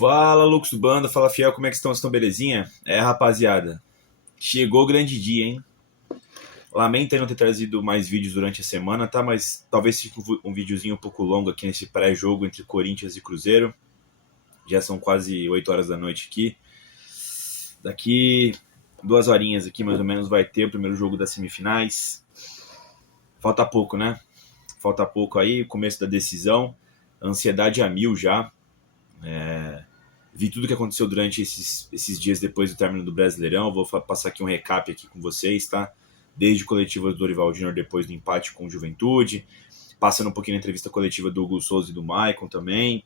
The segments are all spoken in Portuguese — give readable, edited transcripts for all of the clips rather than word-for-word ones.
Fala, Lux Banda, fala Fiel, como é que estão? Estão belezinha? Rapaziada, chegou o grande dia, hein? Lamento aí não ter trazido mais vídeos durante a semana, tá? Mas talvez fique um videozinho um pouco longo aqui nesse pré-jogo entre Corinthians e Cruzeiro. Já são quase 8 horas da noite aqui. Daqui 2 horinhas aqui, mais ou menos, vai ter o primeiro jogo das semifinais. Falta pouco, né? Falta pouco aí, começo da decisão. Ansiedade a mil já. Vi tudo que aconteceu durante esses dias depois do término do Brasileirão. Vou passar aqui um recap aqui com vocês, tá? Desde coletiva do Dorival Júnior depois do empate com o Juventude, passando um pouquinho na entrevista coletiva do Hugo Souza e do Maicon também,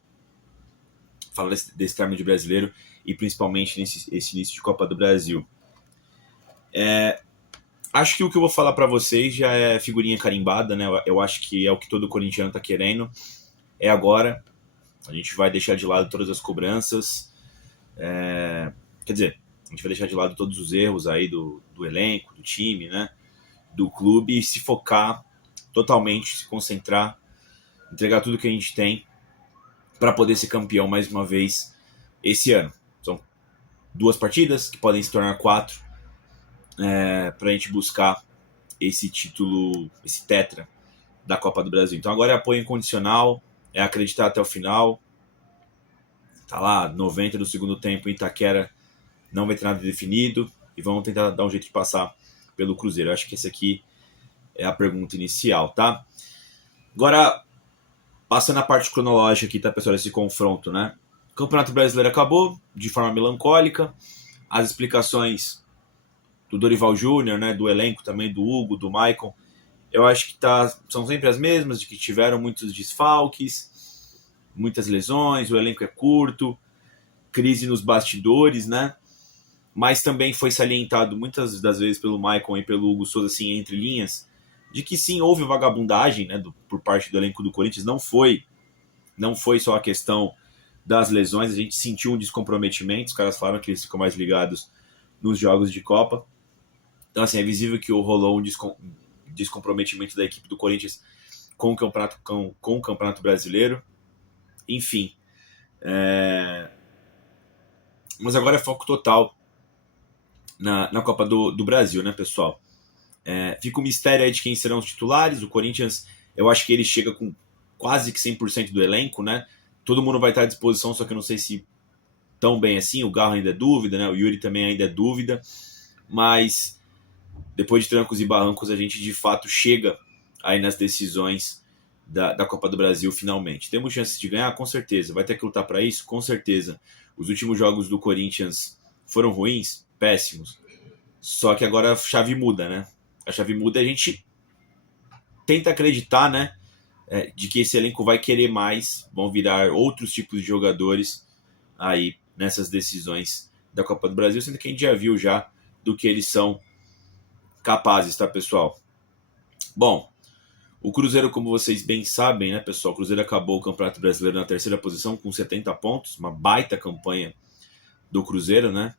falando desse término de brasileiro e principalmente esse início de Copa do Brasil. Acho que o que eu vou falar para vocês já é figurinha carimbada, né? Eu acho que é o que todo corintiano tá querendo. É agora. A gente vai deixar de lado todas as cobranças. Quer dizer, a gente vai deixar de lado todos os erros aí do elenco, do time, né? Do clube e se focar totalmente, se concentrar, entregar tudo que a gente tem para poder ser campeão mais uma vez esse ano. São 2 partidas que podem se tornar 4 para a gente buscar esse título, esse tetra da Copa do Brasil. Então agora é apoio incondicional, é acreditar até o final. Tá lá, 90 do segundo tempo em Itaquera, não vai ter nada definido e vamos tentar dar um jeito de passar pelo Cruzeiro. Eu acho que essa aqui é a pergunta inicial, tá? Agora, passando a parte cronológica aqui, tá, pessoal, esse confronto, né? O Campeonato Brasileiro acabou de forma melancólica. As explicações do Dorival Júnior, né, do elenco também, do Hugo, do Maicon, eu acho que são sempre as mesmas, de que tiveram muitos desfalques, muitas lesões, o elenco é curto, crise nos bastidores, né? Mas também foi salientado muitas das vezes pelo Maicon e pelo Hugo Souza, assim, entre linhas, de que sim, houve vagabundagem, né, por parte do elenco do Corinthians. Não foi só a questão das lesões, a gente sentiu um descomprometimento, os caras falaram que eles ficam mais ligados nos jogos de Copa. Então, assim, é visível que rolou um descomprometimento da equipe do Corinthians com o Campeonato Brasileiro. Enfim. Mas agora é foco total na Copa do Brasil, né, pessoal? Fica o mistério aí de quem serão os titulares. O Corinthians, eu acho que ele chega com quase que 100% do elenco, né? Todo mundo vai estar à disposição, só que eu não sei se tão bem assim. O Garro ainda é dúvida, né? O Yuri também ainda é dúvida. Mas depois de trancos e barrancos, a gente de fato chega aí nas decisões da Copa do Brasil finalmente. Temos chances de ganhar? Com certeza. Vai ter que lutar para isso? Com certeza. Os últimos jogos do Corinthians foram ruins? Péssimos. Só que agora a chave muda, né? A chave muda e a gente tenta acreditar, né? De que esse elenco vai querer mais, vão virar outros tipos de jogadores aí nessas decisões da Copa do Brasil, sendo que a gente já viu já do que eles são capazes, tá, pessoal? Bom, o Cruzeiro, como vocês bem sabem, né, pessoal? O Cruzeiro acabou o Campeonato Brasileiro na 3ª posição com 70 pontos, uma baita campanha do Cruzeiro, né?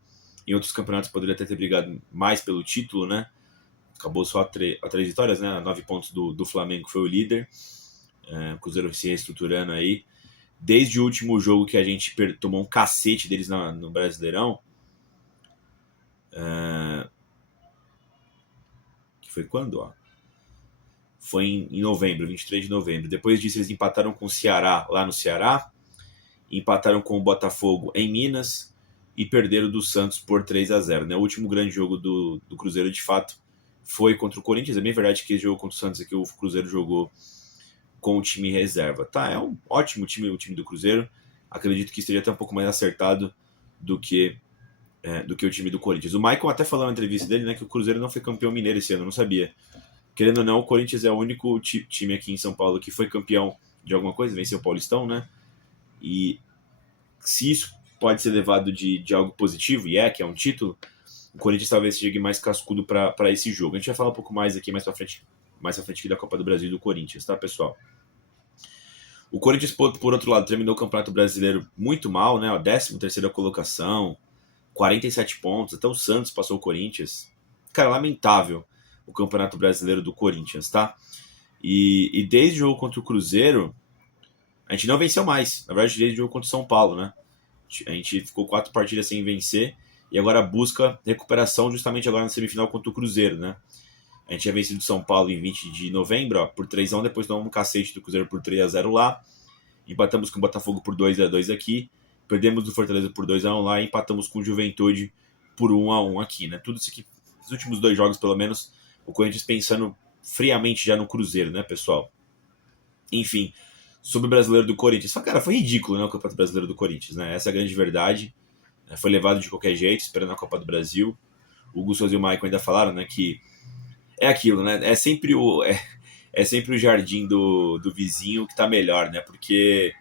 Em outros campeonatos poderia até ter brigado mais pelo título, né? Acabou só a 3 vitórias, né? 9 pontos do Flamengo, foi o líder. O Cruzeiro se reestruturando aí. Desde o último jogo que a gente tomou um cacete deles no Brasileirão. Que foi quando? Ó? Foi em novembro, 23 de novembro. Depois disso eles empataram com o Ceará, lá no Ceará. Empataram com o Botafogo em Minas. E perderam do Santos por 3-0. Né? O último grande jogo do Cruzeiro, de fato, foi contra o Corinthians. É bem verdade que esse jogo contra o Santos aqui o Cruzeiro jogou com o time reserva. Tá, é um ótimo time, o time do Cruzeiro. Acredito que estaria até um pouco mais acertado do que o time do Corinthians. O Maicon até falou na entrevista dele, né, que o Cruzeiro não foi campeão mineiro esse ano, eu não sabia. Querendo ou não, o Corinthians é o único time aqui em São Paulo que foi campeão de alguma coisa, venceu o Paulistão, né? E se isso pode ser levado de algo positivo, e que é um título, o Corinthians talvez chegue mais cascudo para esse jogo. A gente vai falar um pouco mais aqui mais pra frente aqui da Copa do Brasil e do Corinthians, tá, pessoal? O Corinthians, por outro lado, terminou o Campeonato Brasileiro muito mal, né? A 13ª colocação, 47 pontos, até o Santos passou o Corinthians. Cara, lamentável o Campeonato Brasileiro do Corinthians, tá? E desde o jogo contra o Cruzeiro, a gente não venceu mais. Na verdade, desde o jogo contra o São Paulo, né? A gente ficou 4 partidas sem vencer e agora busca recuperação justamente agora na semifinal contra o Cruzeiro, né? A gente tinha vencido o São Paulo em 20 de novembro, ó, por 3x1, depois tomamos um cacete do Cruzeiro por 3x0 lá, empatamos com o Botafogo por 2x2 aqui, perdemos do Fortaleza por 2x1 lá e empatamos com o Juventude por 1x1 aqui, né? Tudo isso aqui, os últimos 2 jogos pelo menos, o Corinthians pensando friamente já no Cruzeiro, né, pessoal? Enfim, sobre o Brasileiro do Corinthians. Só, cara, foi ridículo, né, o Campeonato Brasileiro do Corinthians, né? Essa é a grande verdade. Foi levado de qualquer jeito, esperando a Copa do Brasil. O Hugo Souza e o Maicon ainda falaram, né, que é aquilo, né? É sempre o jardim do vizinho que tá melhor, né? Porque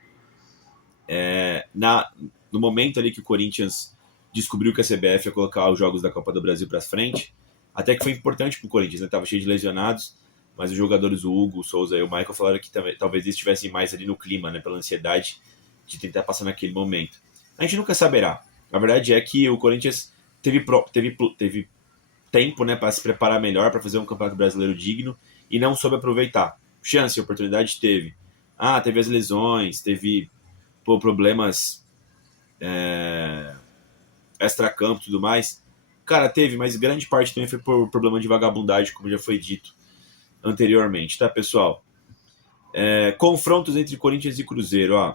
no momento ali que o Corinthians descobriu que a CBF ia colocar os jogos da Copa do Brasil para frente, até que foi importante pro Corinthians, né? Tava cheio de lesionados, mas os jogadores, o Hugo, o Souza e o Michael, falaram que talvez eles estivessem mais ali no clima, né? Pela ansiedade de tentar passar naquele momento. A gente nunca saberá. A verdade é que o Corinthians teve tempo, né, para se preparar melhor, para fazer um campeonato brasileiro digno e não soube aproveitar. Chance, oportunidade teve. Teve as lesões, teve problemas extra-campo e tudo mais. Cara, teve, mas grande parte também foi por problema de vagabundagem, como já foi dito anteriormente, tá, pessoal? Confrontos entre Corinthians e Cruzeiro, ó.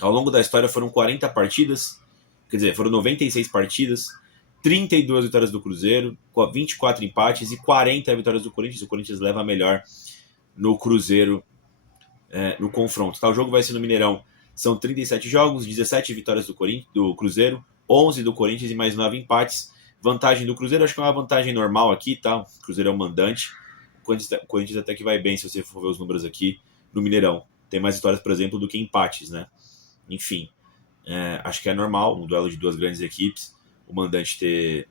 Ao longo da história foram 40 partidas, quer dizer, foram 96 partidas, 32 vitórias do Cruzeiro, 24 empates e 40 vitórias do Corinthians. O Corinthians leva a melhor no Cruzeiro, no confronto. Tá? O jogo vai ser no Mineirão. São 37 jogos, 17 vitórias do Cruzeiro, 11 do Corinthians e mais 9 empates. Vantagem do Cruzeiro, acho que é uma vantagem normal aqui, tá? O Cruzeiro é o mandante. O Corinthians até que vai bem, se você for ver os números aqui no Mineirão. Tem mais vitórias, por exemplo, do que empates, né? Enfim, acho que é normal, um duelo de duas grandes equipes, o mandante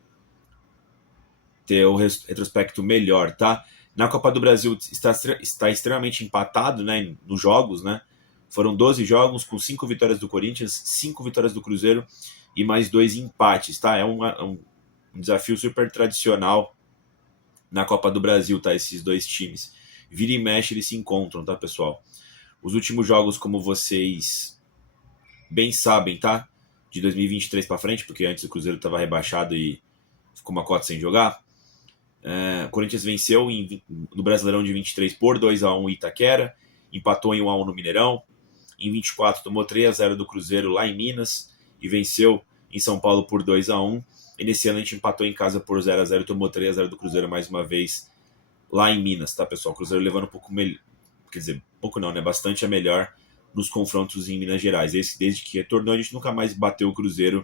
ter o retrospecto melhor, tá? Na Copa do Brasil está extremamente empatado, né, nos jogos, né? Foram 12 jogos com 5 vitórias do Corinthians, 5 vitórias do Cruzeiro e mais 2 empates, tá? É um desafio super tradicional na Copa do Brasil, tá? Esses dois times. Vira e mexe, eles se encontram, tá, pessoal? Os últimos jogos, como vocês bem sabem, tá? De 2023 para frente, porque antes o Cruzeiro estava rebaixado e ficou uma cota sem jogar. O Corinthians venceu no Brasileirão de 23 por 2x1 em Itaquera, empatou em 1x1 no Mineirão. Em 24 tomou 3x0 do Cruzeiro lá em Minas e venceu em São Paulo por 2x1. E nesse ano a gente empatou em casa por 0x0 e tomou 3x0 do Cruzeiro mais uma vez lá em Minas, tá, pessoal? O Cruzeiro levando um pouco melhor, quer dizer, pouco não, né? Bastante a melhor nos confrontos em Minas Gerais. Desde que retornou, a gente nunca mais bateu o Cruzeiro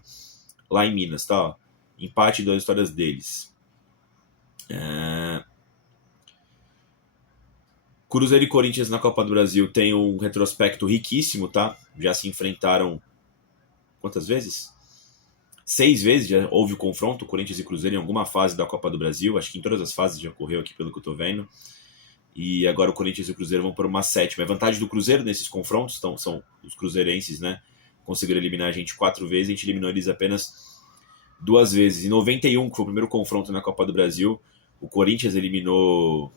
lá em Minas, tá? Ó. Empate das histórias deles. Cruzeiro e Corinthians na Copa do Brasil tem um retrospecto riquíssimo, tá? Já se enfrentaram quantas vezes? 6 vezes já houve o confronto, Corinthians e Cruzeiro em alguma fase da Copa do Brasil. Acho que em todas as fases já ocorreu aqui, pelo que eu tô vendo. E agora o Corinthians e o Cruzeiro vão por uma 7ª. A vantagem do Cruzeiro nesses confrontos são os cruzeirenses, né? Conseguiram eliminar a gente 4 vezes, a gente eliminou eles apenas 2 vezes. Em 91, que foi o primeiro confronto na Copa do Brasil, o Corinthians eliminou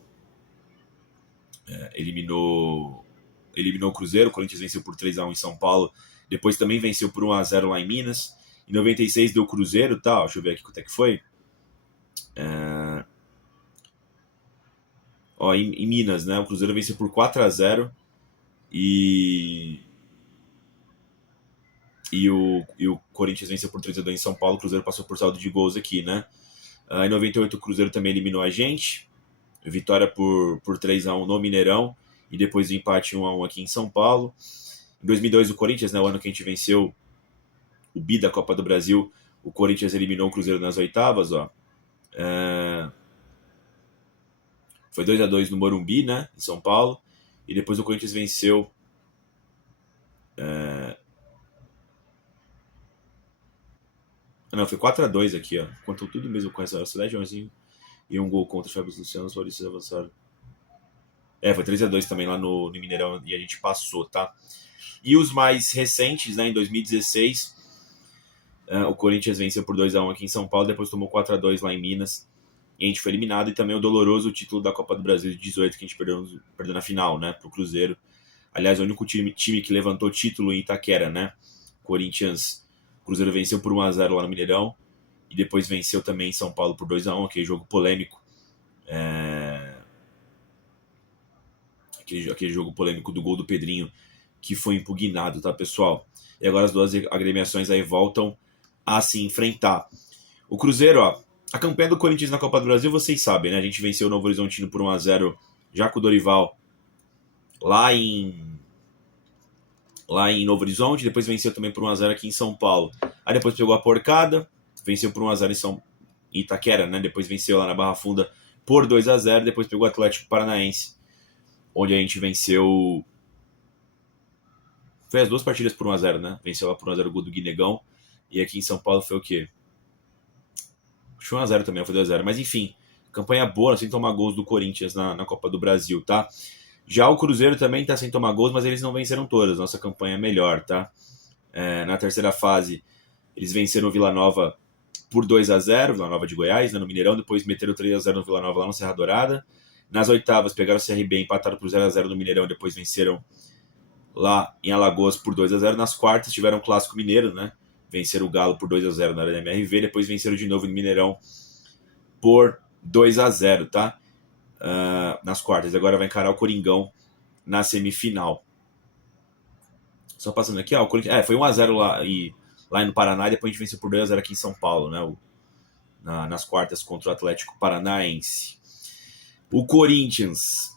o Cruzeiro. O Corinthians venceu por 3x1 em São Paulo. Depois também venceu por 1x0 lá em Minas. Em 96 deu Cruzeiro, tá? Deixa eu ver aqui quanto é que foi. Em Minas, né? O Cruzeiro venceu por 4x0 e o Corinthians venceu por 3x2 em São Paulo. O Cruzeiro passou por saldo de gols aqui, né? Em 98 o Cruzeiro também eliminou a gente. Vitória por 3x1 no Mineirão e depois o empate 1x1 aqui em São Paulo. Em 2002 o Corinthians, né, o ano que a gente venceu o bi da Copa do Brasil, o Corinthians eliminou o Cruzeiro nas oitavas, ó. Foi 2x2 no Morumbi, né, em São Paulo, e depois o Corinthians venceu não, foi 4x2 aqui, ó. Contou tudo mesmo com essa cidade, Joãozinho. E um gol contra o Fábio Luciano, os Maurícios avançaram. Foi 3x2 também lá no Mineirão e a gente passou, tá? E os mais recentes, né, em 2016, o Corinthians venceu por 2x1 aqui em São Paulo, depois tomou 4x2 lá em Minas, e a gente foi eliminado, e também o doloroso título da Copa do Brasil de 18, que a gente perdeu na final, né, pro Cruzeiro. Aliás, o único time que levantou título em Itaquera, né? Corinthians Cruzeiro venceu por 1-0 lá no Mineirão e depois venceu também em São Paulo por 2-1, aquele jogo polêmico. Aquele jogo polêmico do gol do Pedrinho que foi impugnado, tá, pessoal? E agora as duas agremiações aí voltam a se enfrentar. O Cruzeiro, ó, a campanha do Corinthians na Copa do Brasil, vocês sabem, né? A gente venceu o Novo Horizontino por 1-0 já com o Dorival lá em Novo Horizonte, depois venceu também por 1-0 aqui em São Paulo. Aí depois pegou a porcada, venceu por 1-0 em Itaquera, né? Depois venceu lá na Barra Funda por 2-0, depois pegou o Atlético Paranaense, onde a gente venceu... Foi as duas partidas por 1-0, né? Venceu lá por 1-0 o gol do Guinegão, e aqui em São Paulo foi o quê? Foi 1-0 também, foi 2-0, mas enfim, campanha boa, sem tomar gols do Corinthians na Copa do Brasil, tá? Já o Cruzeiro também tá sem tomar gols, mas eles não venceram todas, nossa campanha é melhor, tá? Na terceira fase, eles venceram o Vila Nova por 2-0, Vila Nova de Goiás, né, no Mineirão, depois meteram 3-0 no Vila Nova lá no Serra Dourada. Nas oitavas, pegaram o CRB, empataram por 0-0 no Mineirão, depois venceram lá em Alagoas por 2-0. Nas quartas, tiveram um clássico mineiro, né? Venceram o Galo por 2-0 na Arena MRV, depois venceram de novo no Mineirão por 2-0, tá? Nas quartas. Agora vai encarar o Coringão na semifinal. Só passando aqui, ó, o Corinthians, foi 1-0 lá no Paraná, e depois a gente venceu por 2-0 aqui em São Paulo, né? Nas quartas contra o Atlético Paranaense. O Corinthians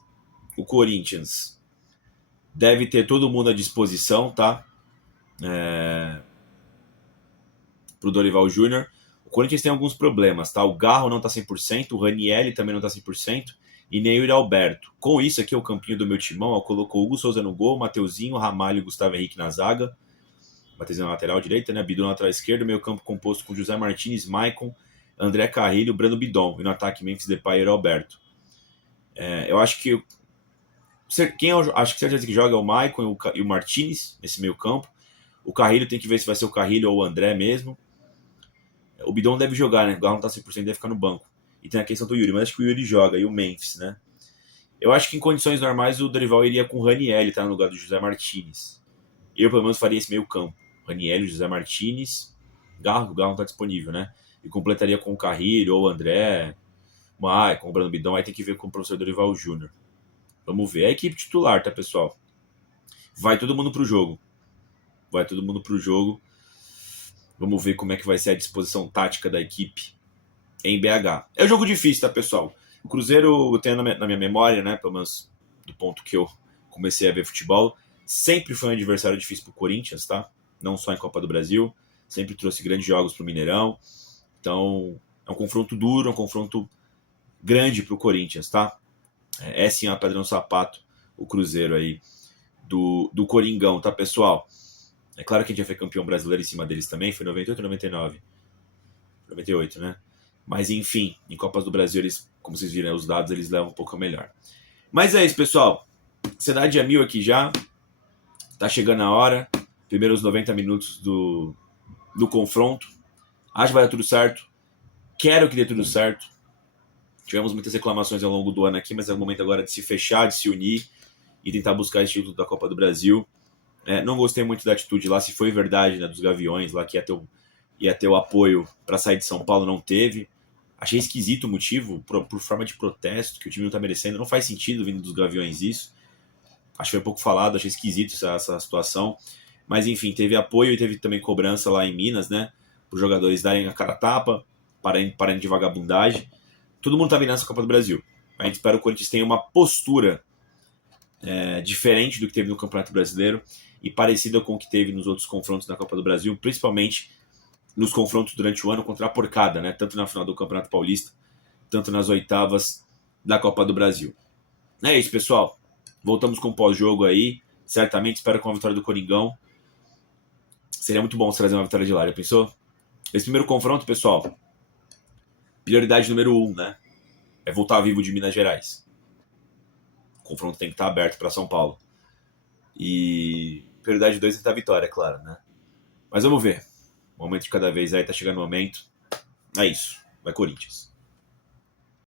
deve ter todo mundo à disposição, tá? Pro Dorival Júnior. O Corinthians tem alguns problemas, tá? O Garro não tá 100%, o Ranieri também não tá 100%, e nem o Yuri. Com isso aqui, o campinho do meu timão, ó, colocou o Hugo Souza no gol, Mateuzinho, Ramalho e Gustavo Henrique na zaga, Mateuzinho na lateral direita, né? Bidu na lateral esquerda, meio campo composto com José Martins, Maicon, André Carrilho, Brando Bidon, e no ataque Memphis Depay e Yuri. Eu acho que acho que certeza que joga é o Maicon e o Martins nesse meio campo. O Carrilho tem que ver se vai ser o Carrilho ou o André mesmo. O Bidon deve jogar, né? O Garro não tá 100%, deve ficar no banco. E tem a questão do Yuri, mas acho que o Yuri joga, e o Memphis, né? Eu acho que em condições normais o Dorival iria com o Ranieri, tá? No lugar do José Martins. Eu, pelo menos, faria esse meio campo. Ranieri, José Martins, o Garro não tá disponível, né? E completaria com o Carrilho ou o André, com o Brando Bidon, aí tem que ver com o professor Dorival Júnior. Vamos ver. É a equipe titular, tá, pessoal? Vai todo mundo pro jogo. Vamos ver como é que vai ser a disposição tática da equipe em BH. É um jogo difícil, tá, pessoal? O Cruzeiro, eu tenho na minha memória, né, pelo menos do ponto que eu comecei a ver futebol, sempre foi um adversário difícil pro Corinthians, tá? Não só em Copa do Brasil, sempre trouxe grandes jogos pro Mineirão. Então, é um confronto duro, é um confronto grande pro Corinthians, tá? É sim a pedra no sapato, o Cruzeiro aí do Coringão, tá, pessoal? É claro que a gente já foi campeão brasileiro em cima deles também, foi 98 ou 99? 98, né? Mas enfim, em Copas do Brasil, eles, como vocês viram, os dados eles levam um pouco melhor. Mas é isso, pessoal. Cidade a mil aqui já. Tá chegando a hora. Primeiros 90 minutos do confronto. Acho que vai dar tudo certo. Quero que dê tudo certo. Tivemos muitas reclamações ao longo do ano aqui, mas é o momento agora de se fechar, de se unir e tentar buscar esse título da Copa do Brasil. Não gostei muito da atitude lá, se foi verdade, né, dos Gaviões lá, que ia ter o apoio para sair de São Paulo, não teve. Achei esquisito o motivo, por forma de protesto, que o time não tá merecendo. Não faz sentido vindo dos Gaviões isso. Acho que foi um pouco falado, achei esquisito essa situação. Mas enfim, teve apoio e teve também cobrança lá em Minas, né? Para os jogadores darem a cara a tapa, pararem de vagabundagem. Todo mundo tá virando essa Copa do Brasil. A gente espera que o Corinthians tenha uma postura diferente do que teve no Campeonato Brasileiro e parecida com o que teve nos outros confrontos da Copa do Brasil, principalmente nos confrontos durante o ano contra a porcada, né? Tanto na final do Campeonato Paulista, tanto nas oitavas da Copa do Brasil. É isso, pessoal. Voltamos com o pós-jogo aí. Certamente espero com a vitória do Coringão. Seria muito bom se trazer uma vitória de lá, já pensou? Esse primeiro confronto, pessoal, prioridade número 1, né? É voltar vivo de Minas Gerais. O confronto tem que estar aberto para São Paulo. E prioridade 2 é tentar a vitória, é claro, né? Mas vamos ver. Um momento de cada vez aí, tá chegando o momento. É isso. Vai Corinthians.